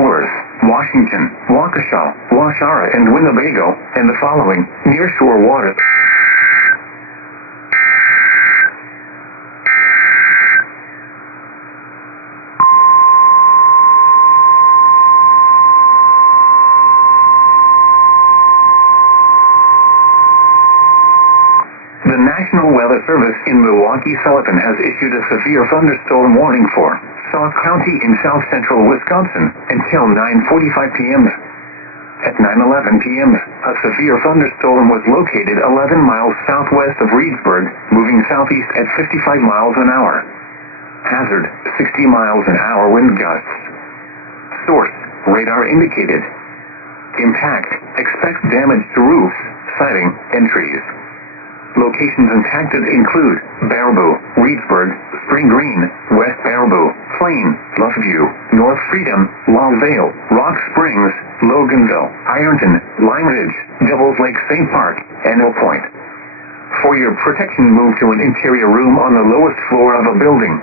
Culvers, Washington, Waukesha, Washara and Winnebago, and the following nearshore water. The National Weather Service in Milwaukee-Sullivan has issued a severe thunderstorm warning for Sauk County in south-central Wisconsin until 9:45 p.m. At 9:11 p.m., a severe thunderstorm was located 11 miles southwest of Reedsburg, moving southeast at 55 miles an hour. Hazard, 60 miles an hour wind gusts. Source, radar indicated. Impact, expect damage to roofs, siding, and trees. Locations impacted include Baraboo, Reedsburg, Spring Green, West Baraboo, Plain, Bluffview, North Freedom, Long Vale, Rock Springs, Loganville, Ironton, Lime Ridge, Devils Lake State Park, and Mill Point. For your protection, move to an interior room on the lowest floor of a building.